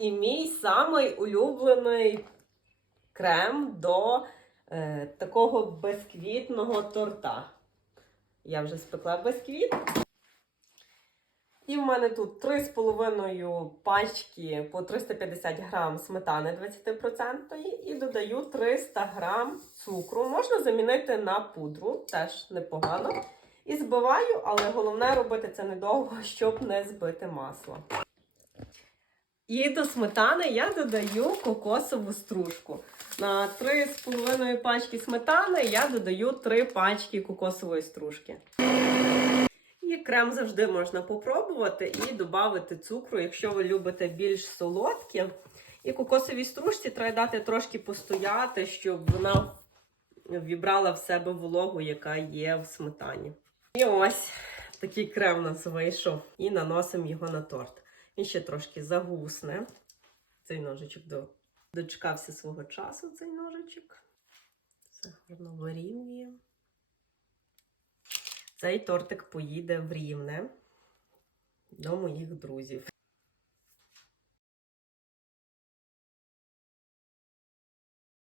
І мій самий улюблений крем до е, такого безквітного торта. Я вже спекла безквіт. І в мене тут 3,5 пачки по 350 грам сметани 20% і додаю 300 грам цукру. Можна замінити на пудру, теж непогано. І збиваю, але головне робити це недовго, щоб не збити масло. І до сметани я додаю кокосову стружку. На 3,5 пачки сметани я додаю 3 пачки кокосової стружки. І крем завжди можна попробувати і додати цукру, якщо ви любите більш солодкі. І кокосовій стружці треба дати трошки постояти, щоб вона вібрала в себе вологу, яка є в сметані. І ось такий крем у нас вийшов. І наносимо його на торт. Він ще трошки загусне. Цей ножичок до... дочекався свого часу, цей ножичок. Все гарно вирівнює. Цей тортик поїде в рівне до моїх друзів.